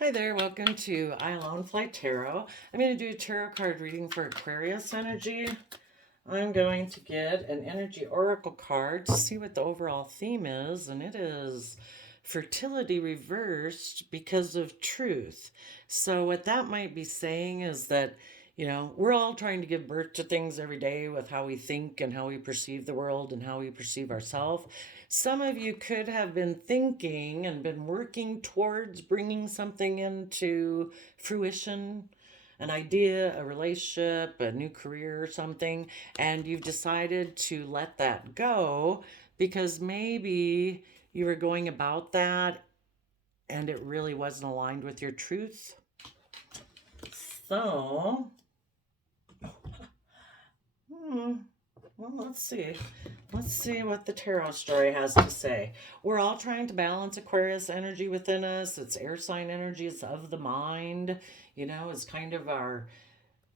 Hi there, welcome to I Alone Fly Tarot. I'm going to do a tarot card reading for Aquarius energy. I'm going to get an energy oracle card to see what the overall theme is, and it is fertility reversed because of truth. So, what that might be saying is that, we're all trying to give birth to things every day with how we think and how we perceive the world and how we perceive ourselves. Some of you could have been thinking and been working towards bringing something into fruition, an idea, a relationship, a new career or something, and you've decided to let that go because maybe you were going about that and it really wasn't aligned with your truth. So, hmm, well, let's see. Let's see what the tarot story has to say. We're all trying to balance Aquarius energy within us. It's air sign energy, it's of the mind, it's kind of our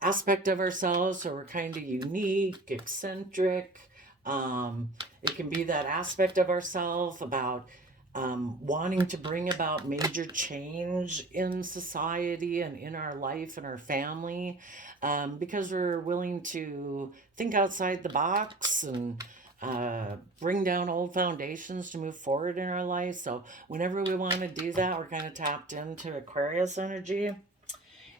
aspect of ourselves. So we're kind of unique, eccentric. It can be that aspect of ourselves about wanting to bring about major change in society and in our life and our family, because we're willing to think outside the box and bring down old foundations to move forward in our life. So whenever we want to do that, we're kind of tapped into Aquarius energy.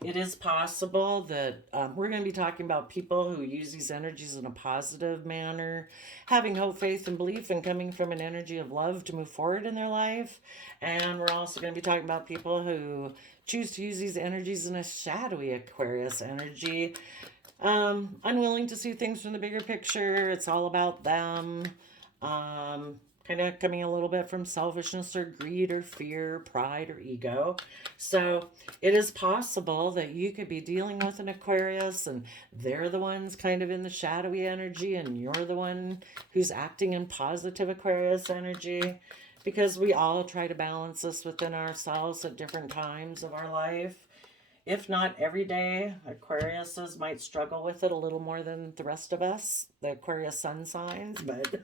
It is possible that we're going to be talking about people who use these energies in a positive manner, having hope, faith, and belief, and coming from an energy of love to move forward in their life. And we're also going to be talking about people who choose to use these energies in a shadowy Aquarius energy, unwilling to see things from the bigger picture. It's all about them. Kind of coming a little bit from selfishness or greed or fear, pride or ego. So it is possible that you could be dealing with an Aquarius and they're the ones kind of in the shadowy energy and you're the one who's acting in positive Aquarius energy, because we all try to balance this within ourselves at different times of our life. If not every day, Aquariuses might struggle with it a little more than the rest of us, the Aquarius sun signs, but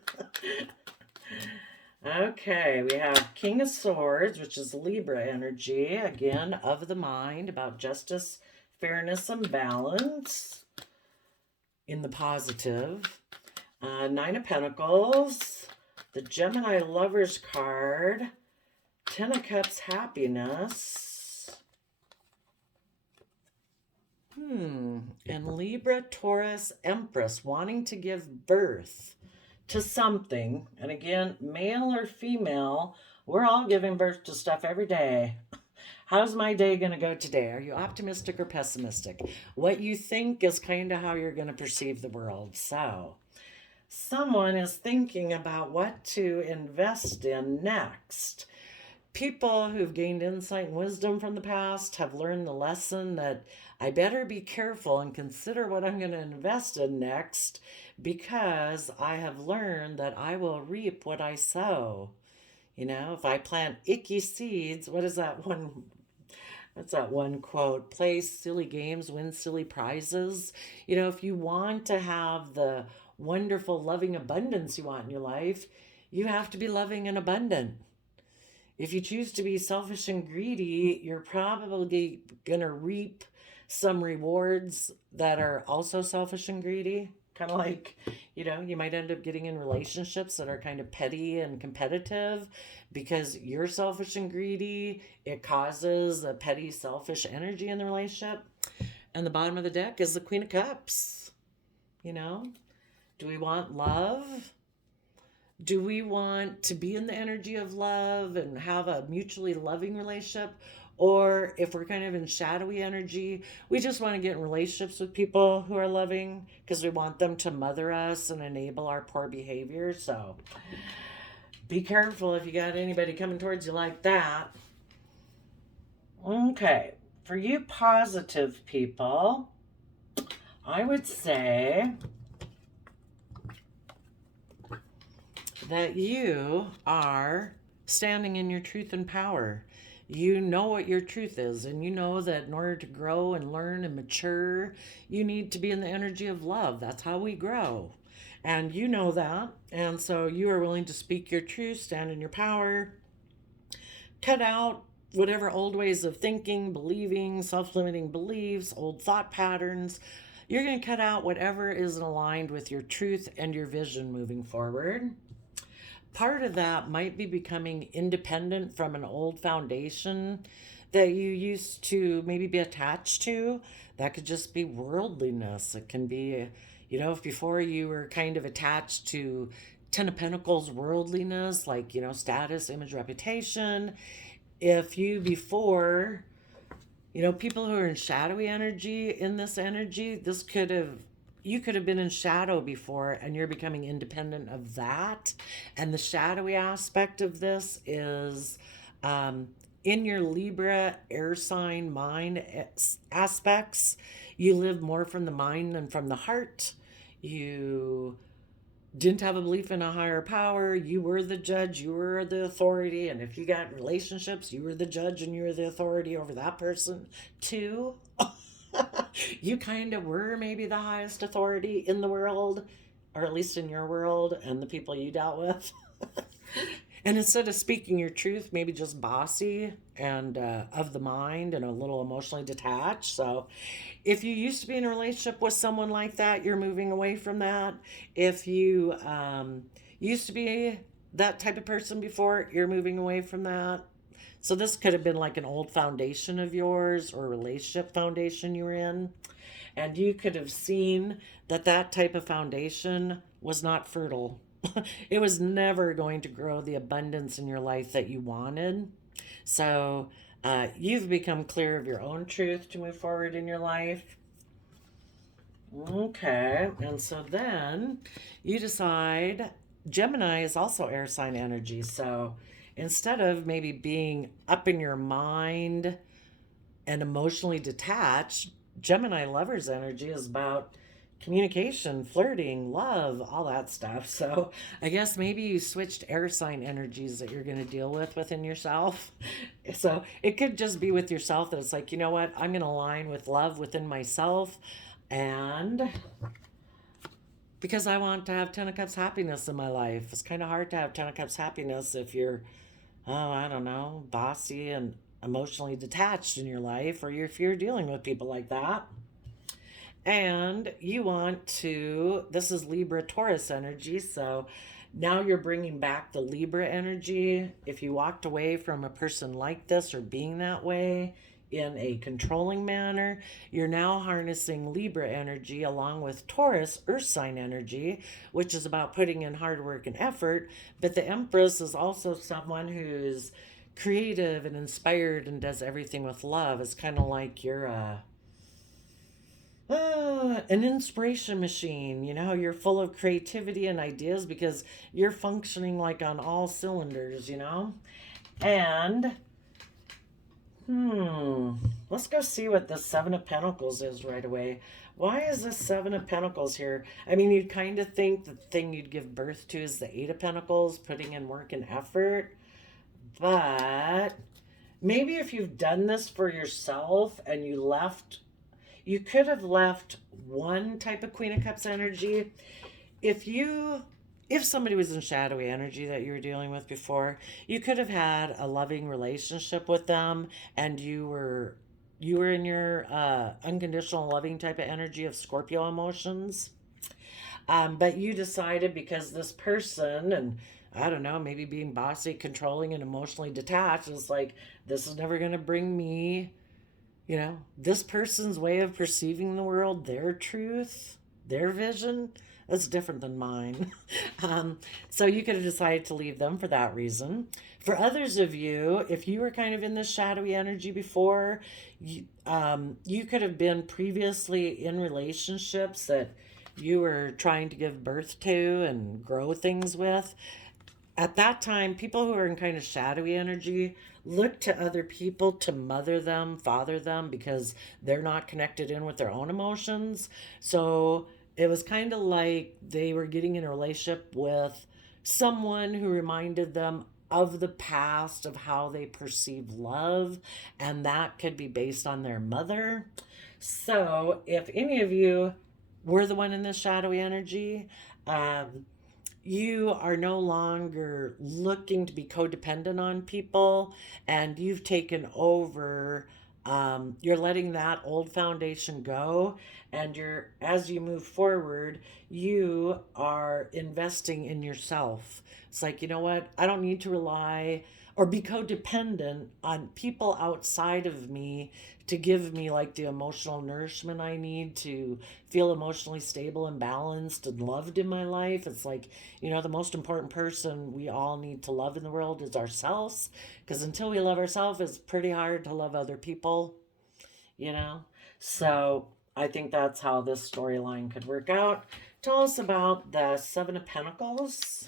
okay, we have King of Swords, which is Libra energy, again, of the mind, about justice, fairness, and balance in the positive. Nine of Pentacles, the Gemini Lovers card, Ten of Cups, happiness. And Libra, Taurus, Empress, wanting to give birth to something. And again, male or female, we're all giving birth to stuff every day. How's my day going to go today? Are you optimistic or pessimistic? What you think is kind of how you're going to perceive the world. So, someone is thinking about what to invest in next. People who've gained insight and wisdom from the past have learned the lesson that I better be careful and consider what I'm going to invest in next, because I have learned that I will reap what I sow. If I plant icky seeds, what is that one? That's that one quote: play silly games, win silly prizes. If you want to have the wonderful, loving abundance you want in your life, you have to be loving and abundant. If you choose to be selfish and greedy, you're probably going to reap some rewards that are also selfish and greedy. Kind of like, you might end up getting in relationships that are kind of petty and competitive because you're selfish and greedy. It causes a petty, selfish energy in the relationship. And the bottom of the deck is the Queen of Cups. Do we want love? Do we want to be in the energy of love and have a mutually loving relationship? Or if we're kind of in shadowy energy, we just want to get in relationships with people who are loving because we want them to mother us and enable our poor behavior. So be careful if you got anybody coming towards you like that. Okay, for you positive people, I would say that you are standing in your truth and power. You know what your truth is, and you know that in order to grow and learn and mature, you need to be in the energy of love. That's how we grow. And you know that. And so you are willing to speak your truth, stand in your power, cut out whatever old ways of thinking, believing, self-limiting beliefs, old thought patterns. You're going to cut out whatever isn't aligned with your truth and your vision moving forward. Part of that might be becoming independent from an old foundation that you used to maybe be attached to. That could just be worldliness. It can be, if before you were kind of attached to Ten of Pentacles worldliness, like, status, image, reputation. If you before, people who are in shadowy energy, in this energy, you could have been in shadow before and you're becoming independent of that. And the shadowy aspect of this is in your Libra air sign mind aspects, you live more from the mind than from the heart. You didn't have a belief in a higher power. You were the judge, you were the authority. And if you got relationships, you were the judge and you were the authority over that person too. You kind of were maybe the highest authority in the world, or at least in your world and the people you dealt with. And instead of speaking your truth, maybe just bossy and of the mind and a little emotionally detached. So if you used to be in a relationship with someone like that, you're moving away from that. If you used to be that type of person before, you're moving away from that. So this could have been like an old foundation of yours or a relationship foundation you were in. And you could have seen that that type of foundation was not fertile. It was never going to grow the abundance in your life that you wanted. So you've become clear of your own truth to move forward in your life. Okay, and so then you decide Gemini is also air sign energy. So instead of maybe being up in your mind and emotionally detached, Gemini lover's energy is about communication, flirting, love, all that stuff. So I guess maybe you switched air sign energies that you're going to deal with within yourself. So it could just be with yourself that it's like, you know what, I'm going to align with love within myself. And because I want to have Ten of Cups happiness in my life. It's kind of hard to have Ten of Cups happiness if you're, I don't know, bossy and emotionally detached in your life, or if you're dealing with people like that. And you want to, this is Libra Taurus energy. So now you're bringing back the Libra energy. If you walked away from a person like this or being that way in a controlling manner, you're now harnessing Libra energy along with Taurus, earth sign energy, which is about putting in hard work and effort. But the Empress is also someone who's creative and inspired and does everything with love. It's kind of like you're an inspiration machine. You're full of creativity and ideas because you're functioning like on all cylinders. And let's go see what the Seven of Pentacles is right away. Why is the Seven of Pentacles here? I mean, you'd kind of think the thing you'd give birth to is the Eight of Pentacles, putting in work and effort. But maybe if you've done this for yourself and you could have left one type of Queen of Cups energy. If somebody was in shadowy energy that you were dealing with before, you could have had a loving relationship with them, and you were in your unconditional loving type of energy of Scorpio emotions. But you decided, because this person, and I don't know, maybe being bossy, controlling, and emotionally detached, is like, this is never going to bring me, this person's way of perceiving the world, their truth, their vision, that's different than mine. So you could have decided to leave them for that reason. For others of you, if you were kind of in this shadowy energy before, you could have been previously in relationships that you were trying to give birth to and grow things with. At that time, people who are in kind of shadowy energy look to other people to mother them, father them, because they're not connected in with their own emotions. So it was kind of like they were getting in a relationship with someone who reminded them of the past, of how they perceive love, and that could be based on their mother. So if any of you were the one in this shadowy energy, you are no longer looking to be codependent on people, and you've taken over. You're letting that old foundation go, and as you move forward, you are investing in yourself. It's like, you know what? I don't need to rely or be codependent on people outside of me to give me like the emotional nourishment I need to feel emotionally stable and balanced and loved in my life. It's like, the most important person we all need to love in the world is ourselves. Because until we love ourselves, it's pretty hard to love other people, you know? So I think that's how this storyline could work out. Tell us about the Seven of Pentacles.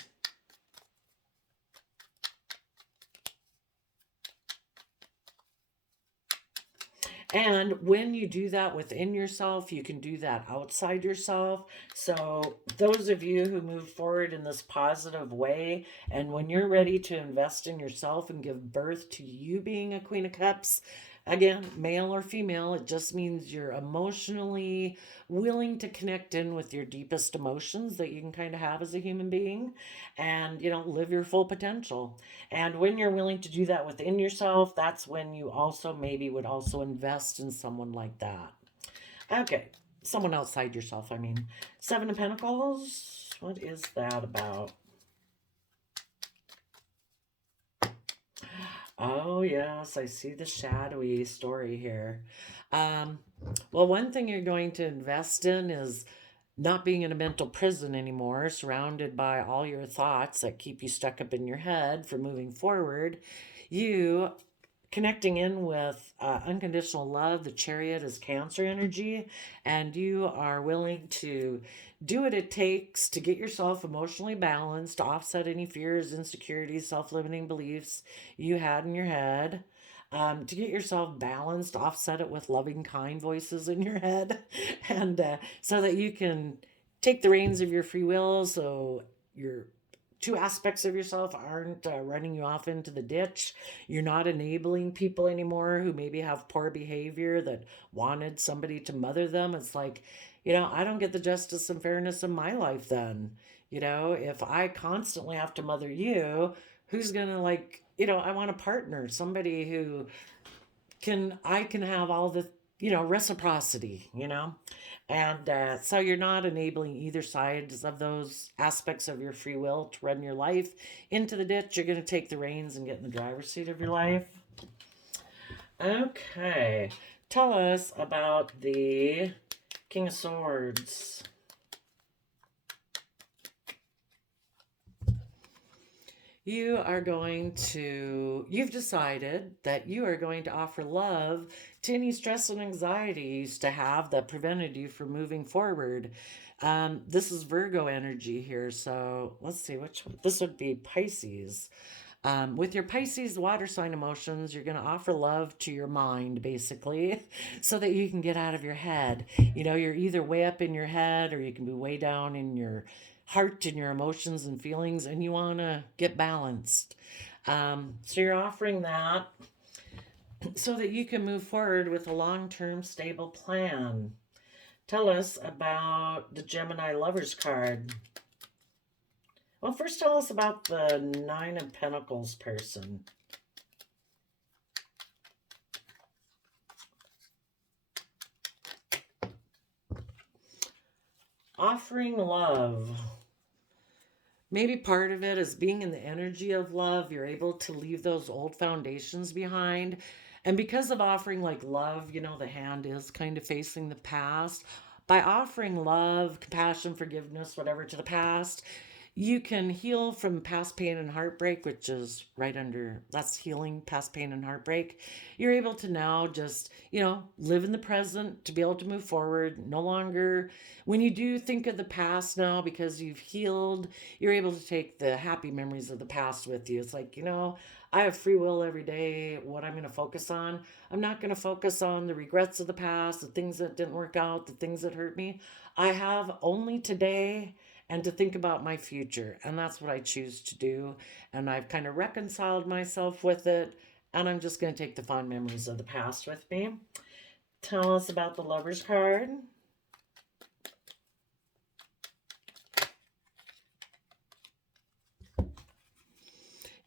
And when you do that within yourself, you can do that outside yourself. So, those of you who move forward in this positive way, and when you're ready to invest in yourself and give birth to you being a Queen of Cups, again, male or female, it just means you're emotionally willing to connect in with your deepest emotions that you can kind of have as a human being and, live your full potential. And when you're willing to do that within yourself, that's when you also maybe would also invest in someone like that. Okay, someone outside yourself, I mean. Seven of Pentacles, what is that about? Oh, yes, I see the shadowy story here. Well, one thing you're going to invest in is not being in a mental prison anymore, surrounded by all your thoughts that keep you stuck up in your head for moving forward. You connecting in with unconditional love. The Chariot is Cancer energy, and you are willing to do what it takes to get yourself emotionally balanced, to offset any fears, insecurities, self-limiting beliefs you had in your head. To get yourself balanced, offset it with loving, kind voices in your head, and so that you can take the reins of your free will, so your two aspects of yourself aren't running you off into the ditch. You're not enabling people anymore who maybe have poor behavior that wanted somebody to mother them. It's like, I don't get the justice and fairness in my life then. If I constantly have to mother you, who's going to I want a partner, somebody who I can have all the, reciprocity, and so you're not enabling either sides of those aspects of your free will to run your life into the ditch. You're going to take the reins and get in the driver's seat of your life. Okay. Tell us about the King of Swords. You've decided that you are going to offer love to any stress and anxiety you used to have that prevented you from moving forward. This is Virgo energy here. So let's see, this would be Pisces. With your Pisces water sign emotions, you're going to offer love to your mind, basically, so that you can get out of your head. You're either way up in your head or you can be way down in your heart and your emotions and feelings, and you want to get balanced. So you're offering that so that you can move forward with a long-term stable plan. Tell us about the Gemini Lovers card. Well, first tell us about the Nine of Pentacles person. Offering love. Maybe part of it is being in the energy of love. You're able to leave those old foundations behind. And because of offering like love, the hand is kind of facing the past. By offering love, compassion, forgiveness, whatever to the past, you can heal from past pain and heartbreak, which is that's healing past pain and heartbreak. You're able to now just, live in the present to be able to move forward. No longer, when you do think of the past now, because you've healed, you're able to take the happy memories of the past with you. It's like, I have free will every day. What I'm going to focus on, I'm not going to focus on the regrets of the past, the things that didn't work out, the things that hurt me. I have only today and to think about my future. And that's what I choose to do. And I've kind of reconciled myself with it. And I'm just going to take the fond memories of the past with me. Tell us about the Lover's card.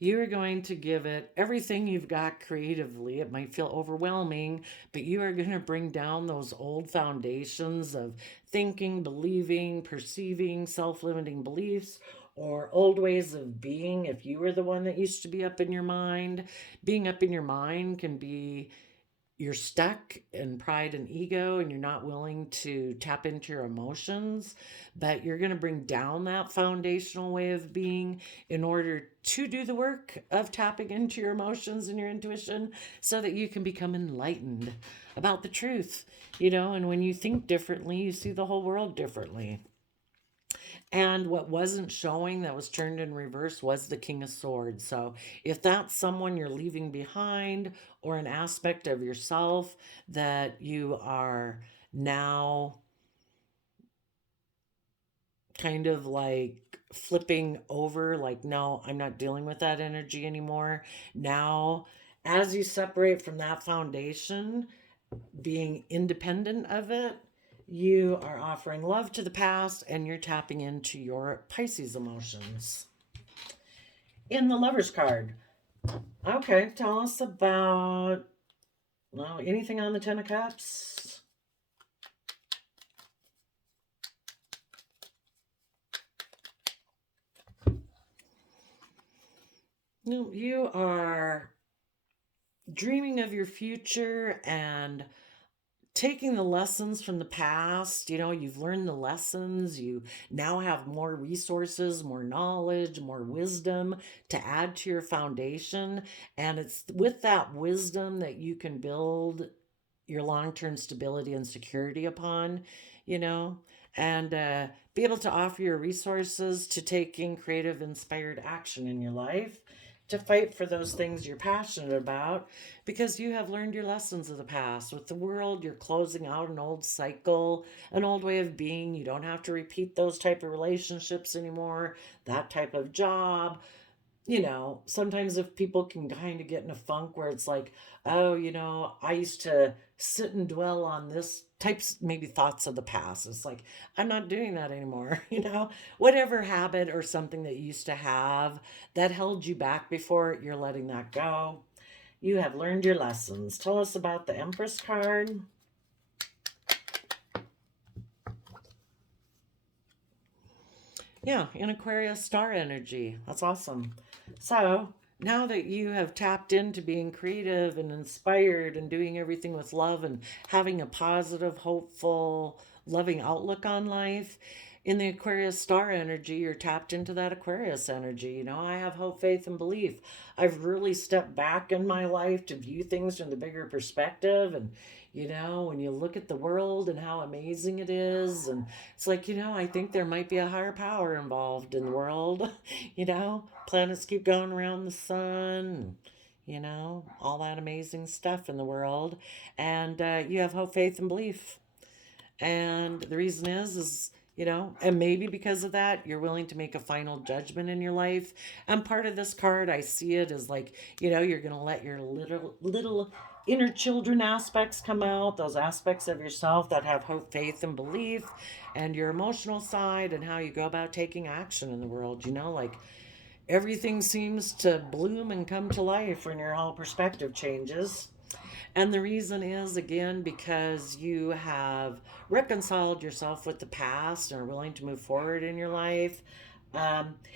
You are going to give it everything you've got creatively. It might feel overwhelming, but you are going to bring down those old foundations of thinking, believing, perceiving, self limiting beliefs, or old ways of being. If you were the one that used to be up in your mind, being up in your mind can be you're stuck in pride and ego and you're not willing to tap into your emotions, but you're going to bring down that foundational way of being in order to do the work of tapping into your emotions and your intuition so that you can become enlightened about the truth. And when you think differently, you see the whole world differently. And what wasn't showing that was turned in reverse was the King of Swords. So if that's someone you're leaving behind or an aspect of yourself that you are now kind of like flipping over, like, no, I'm not dealing with that energy anymore. Now, as you separate from that foundation, being independent of it, you are offering love to the past and you're tapping into your Pisces emotions. In the Lover's card, okay, tell us about, well, anything on the Ten of Cups? You are dreaming of your future and taking the lessons from the past. You've learned the lessons. You now have more resources, more knowledge, more wisdom to add to your foundation. And it's with that wisdom that you can build your long-term stability and security upon, you know, and be able to offer your resources to taking creative, inspired action in your life to fight for those things you're passionate about because you have learned your lessons of the past. With the world, you're closing out an old cycle, an old way of being. You don't have to repeat those type of relationships anymore, that type of job. Sometimes if people can kind of get in a funk where it's like, oh, I used to sit and dwell on this types, maybe thoughts of the past. It's like, I'm not doing that anymore. Whatever habit or something that you used to have that held you back before, you're letting that go. You have learned your lessons. Tell us about the Empress card. Yeah, in Aquarius star energy. That's awesome. So, now that you have tapped into being creative and inspired and doing everything with love and having a positive, hopeful, loving outlook on life, in the Aquarius star energy, you're tapped into that Aquarius energy. I have hope, faith, and belief. I've really stepped back in my life to view things from the bigger perspective. And, when you look at the world and how amazing it is, and it's like, I think there might be a higher power involved in the world. Planets keep going around the sun, all that amazing stuff in the world. And you have hope, faith, and belief. And the reason is, and maybe because of that, you're willing to make a final judgment in your life. And part of this card, I see it as like, you're going to let your little inner children aspects come out, those aspects of yourself that have hope, faith, and belief, and your emotional side and how you go about taking action in the world. Like everything seems to bloom and come to life when your whole perspective changes. And the reason is, again, because you have reconciled yourself with the past and are willing to move forward in your life.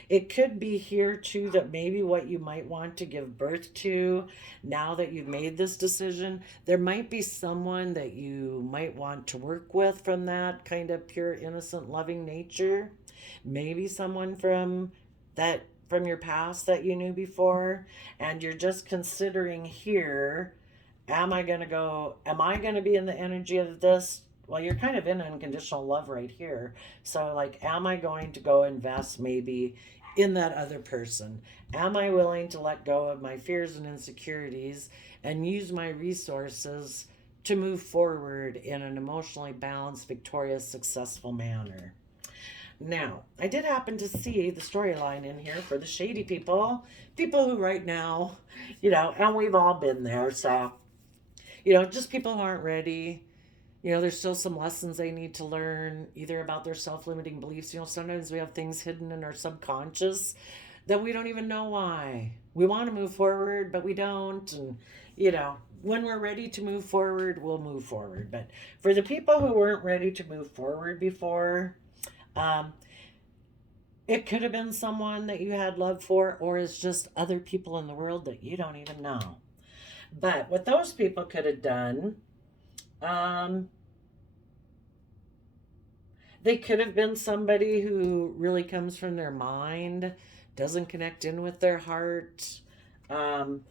It could be here too that maybe what you might want to give birth to now that you've made this decision, there might be someone that you might want to work with from that kind of pure, innocent, loving nature. Maybe someone from your past that you knew before, and you're just considering here, am I going to be in the energy of this? Well, you're kind of in unconditional love right here. So, like, am I going to go invest maybe in that other person? Am I willing to let go of my fears and insecurities and use my resources to move forward in an emotionally balanced, victorious, successful manner? Now, I did happen to see the storyline in here for the shady people who right now, and we've all been there. So, just people who aren't ready. There's still some lessons they need to learn, either about their self limiting beliefs. Sometimes we have things hidden in our subconscious that we don't even know why. We want to move forward, but we don't. And, when we're ready to move forward, we'll move forward. But for the people who weren't ready to move forward before, um, it could have been someone that you had love for, or it's just other people in the world that you don't even know. But what those people could have done, um, they could have been somebody who really comes from their mind, doesn't connect in with their heart. Um,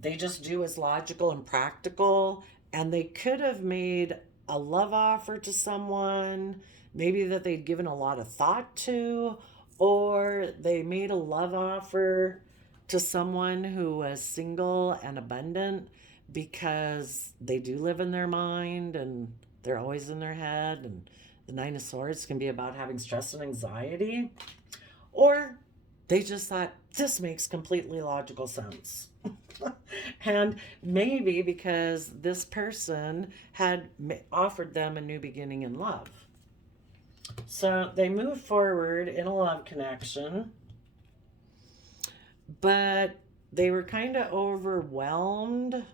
they just do as logical and practical. And they could have made a love offer to someone, maybe that they'd given a lot of thought to, or they made a love offer to someone who was single and abundant because they do live in their mind and they're always in their head. And the Nine of Swords can be about having stress and anxiety. Or they just thought, this makes completely logical sense. And maybe because this person had offered them a new beginning in love. So they moved forward in a love connection, but they were kind of overwhelmed,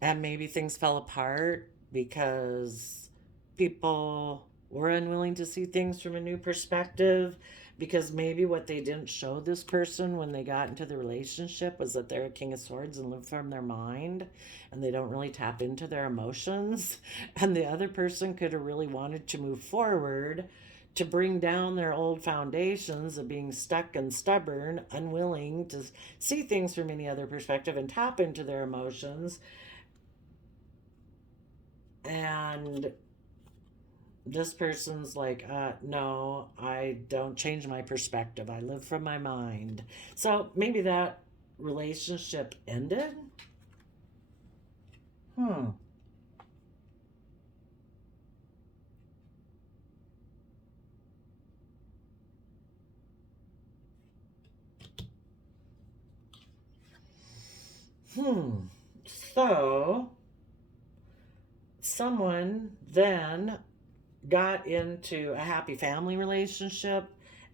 and maybe things fell apart because people were unwilling to see things from a new perspective, because maybe what they didn't show this person when they got into the relationship was that they're a King of Swords and live from their mind, and they don't really tap into their emotions. And the other person could have really wanted to move forward to bring down their old foundations of being stuck and stubborn, unwilling to see things from any other perspective and tap into their emotions. And this person's like, no, I don't change my perspective. I live from my mind. So maybe that relationship ended. Hmm. So someone then got into a happy family relationship,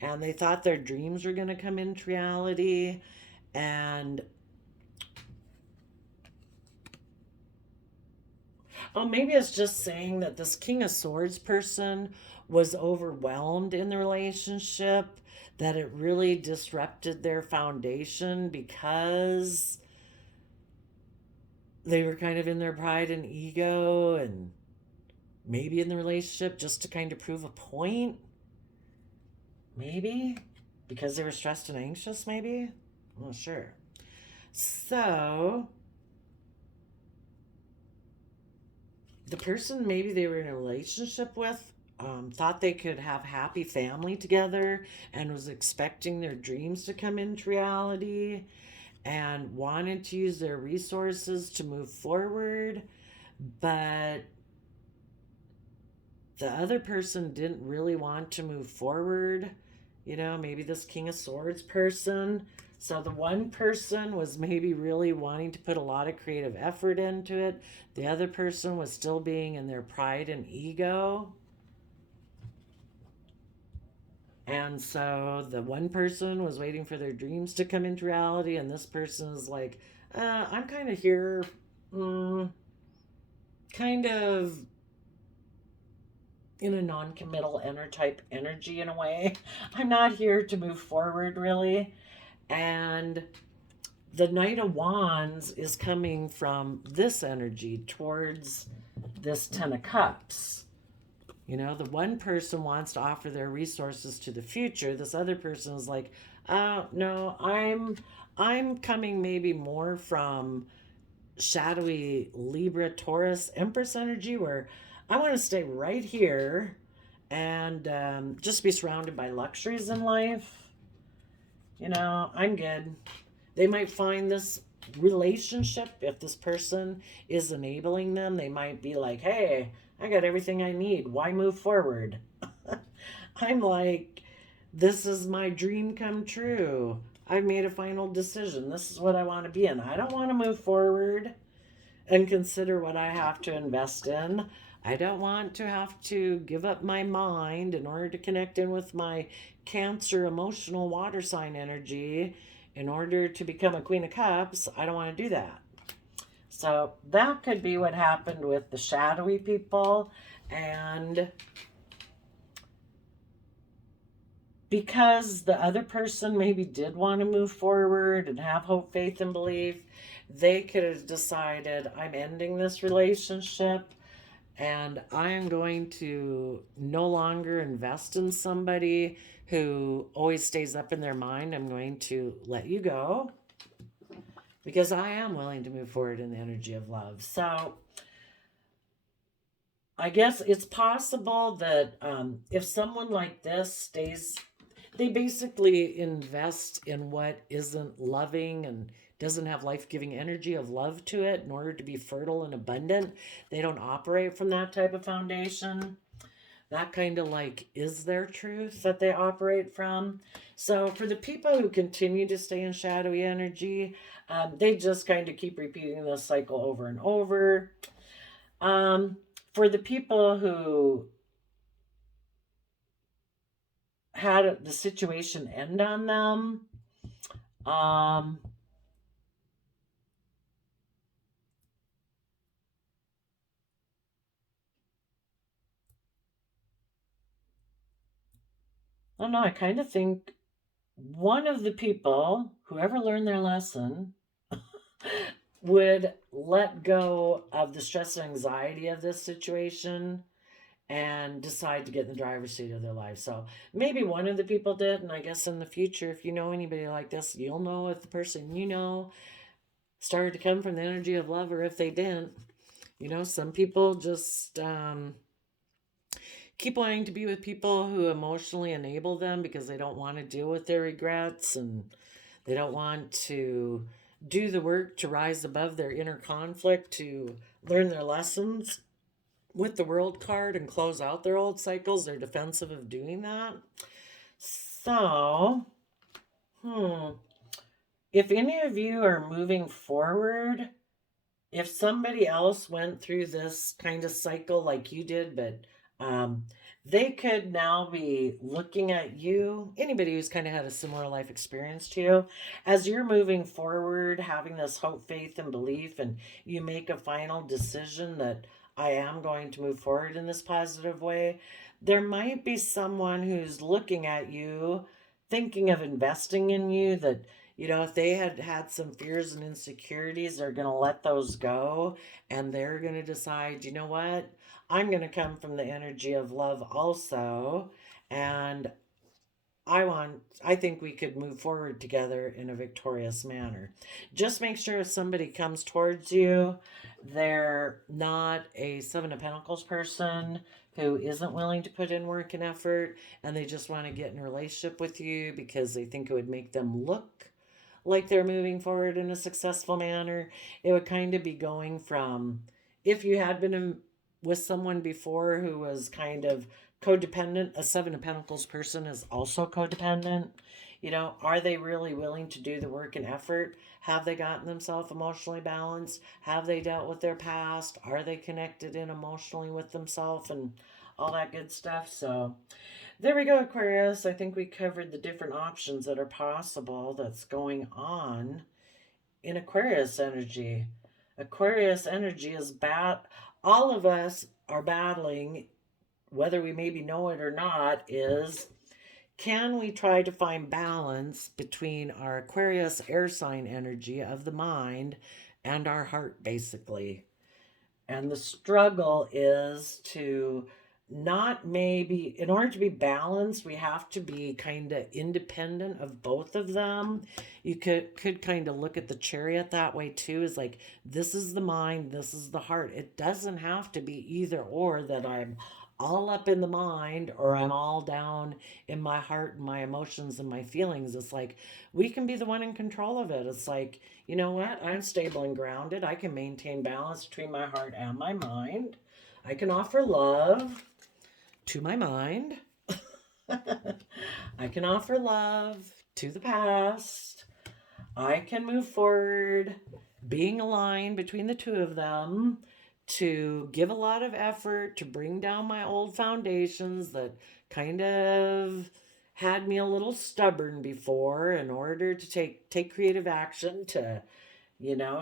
and they thought their dreams were going to come into reality. And maybe it's just saying that this King of Swords person was overwhelmed in the relationship, that it really disrupted their foundation because they were kind of in their pride and ego, and maybe in the relationship just to kind of prove a point. Maybe because they were stressed and anxious, maybe. I'm not sure. So the person maybe they were in a relationship with thought they could have happy family together and was expecting their dreams to come into reality and wanted to use their resources to move forward, but the other person didn't really want to move forward. Maybe this King of Swords person. So the one person was maybe really wanting to put a lot of creative effort into it. The other person was still being in their pride and ego. And so the one person was waiting for their dreams to come into reality, and this person is like, I'm kind of here, kind of in a non-committal type energy in a way. I'm not here to move forward, really. And the Knight of Wands is coming from this energy towards this Ten of Cups. The one person wants to offer their resources to the future. This other person is like, no, I'm coming maybe more from shadowy Libra, Taurus, Empress energy, where I want to stay right here and just be surrounded by luxuries in life. I'm good. They might find this relationship, if this person is enabling them, they might be like, hey, I got everything I need. Why move forward? I'm like, this is my dream come true. I've made a final decision. This is what I want to be in. I don't want to move forward and consider what I have to invest in. I don't want to have to give up my mind in order to connect in with my Cancer emotional water sign energy in order to become a Queen of Cups. I don't want to do that. So that could be what happened with the shadowy people. And because the other person maybe did want to move forward and have hope, faith, and belief, they could have decided, I'm ending this relationship and I am going to no longer invest in somebody who always stays up in their mind. I'm going to let you go because I am willing to move forward in the energy of love. So I guess it's possible that if someone like this stays, they basically invest in what isn't loving and doesn't have life-giving energy of love to it in order to be fertile and abundant. They don't operate from that type of foundation. That kind of like is their truth that they operate from. So for the people who continue to stay in shadowy energy, they just kind of keep repeating this cycle over and over. For the people who had the situation end on them, I don't know. I kind of think one of the people, whoever learned their lesson, would let go of the stress and anxiety of this situation and decide to get in the driver's seat of their life. So maybe one of the people did. And I guess in the future, if you know anybody like this, you'll know if the person you know started to come from the energy of love or if they didn't. You know, some people just keep wanting to be with people who emotionally enable them because they don't want to deal with their regrets and they don't want to do the work to rise above their inner conflict, to learn their lessons with the World card and close out their old cycles. They're defensive of doing that. So, if any of you are moving forward, if somebody else went through this kind of cycle like you did, but they could now be looking at you, anybody who's kind of had a similar life experience to you, as you're moving forward, having this hope, faith, and belief, and you make a final decision that I am going to move forward in this positive way. There might be someone who's looking at you, thinking of investing in you, that if they had had some fears and insecurities, they're going to let those go and they're going to decide, you know what? I'm going to come from the energy of love also. And I think we could move forward together in a victorious manner. Just make sure if somebody comes towards you, they're not a Seven of Pentacles person who isn't willing to put in work and effort and they just want to get in a relationship with you because they think it would make them look like they're moving forward in a successful manner. It would kind of be going from, if you had been with someone before who was kind of codependent, a Seven of Pentacles person is also codependent. Are they really willing to do the work and effort? Have they gotten themselves emotionally balanced? Have they dealt with their past? Are they connected in emotionally with themselves and all that good stuff? So there we go, Aquarius. I think we covered the different options that are possible that's going on in Aquarius energy. Aquarius energy is bad. All of us are battling, whether we maybe know it or not, is can we try to find balance between our Aquarius air sign energy of the mind and our heart, basically? And the struggle is to not maybe, in order to be balanced, we have to be kind of independent of both of them. You could kind of look at the chariot that way too, is like, this is the mind, this is the heart. It doesn't have to be either or, that I'm all up in the mind or I'm all down in my heart and my emotions and my feelings. It's like we can be the one in control of it. It's like, you know what? I'm stable and grounded. I can maintain balance between my heart and my mind. I can offer love to my mind. I can offer love to the past. I can move forward, being aligned between the two of them to give a lot of effort to bring down my old foundations that kind of had me a little stubborn before, in order to take creative action to,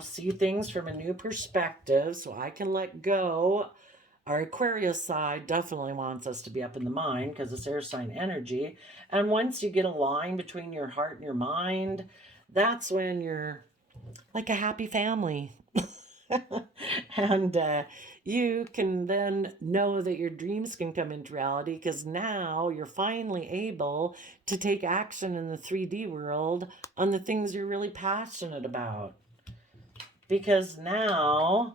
see things from a new perspective so I can let go. Our Aquarius side definitely wants us to be up in the mind because it's air sign energy. And once you get a line between your heart and your mind, that's when you're like a happy family. And you can then know that your dreams can come into reality because now you're finally able to take action in the 3D world on the things you're really passionate about. Because now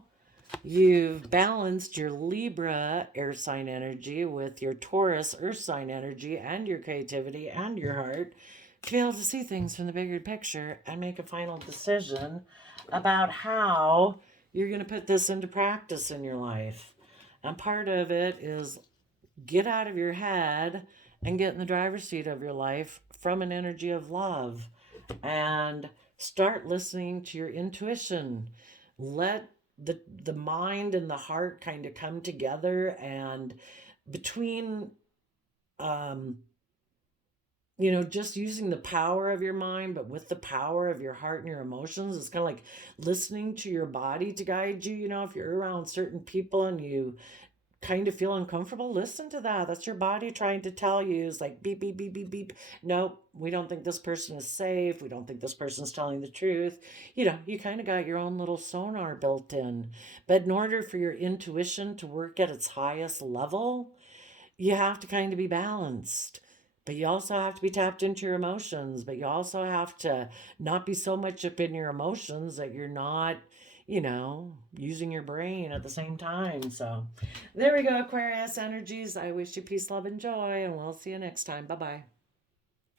you've balanced your Libra air sign energy with your Taurus earth sign energy and your creativity and your heart to be able to see things from the bigger picture and make a final decision about how you're going to put this into practice in your life. And part of it is get out of your head and get in the driver's seat of your life from an energy of love and start listening to your intuition. Let the mind and the heart kind of come together, and between just using the power of your mind, but with the power of your heart and your emotions. It's kind of like listening to your body to guide you. If you're around certain people and you kind of feel uncomfortable, listen to that. That's your body trying to tell you, is like beep, beep, beep, beep, beep. Nope, we don't think this person is safe. We don't think this person's telling the truth. You kind of got your own little sonar built in. But in order for your intuition to work at its highest level, you have to kind of be balanced. But you also have to be tapped into your emotions. But you also have to not be so much up in your emotions that you're not, using your brain at the same time. So there we go, Aquarius energies. I wish you peace, love, and joy, and we'll see you next time. Bye bye.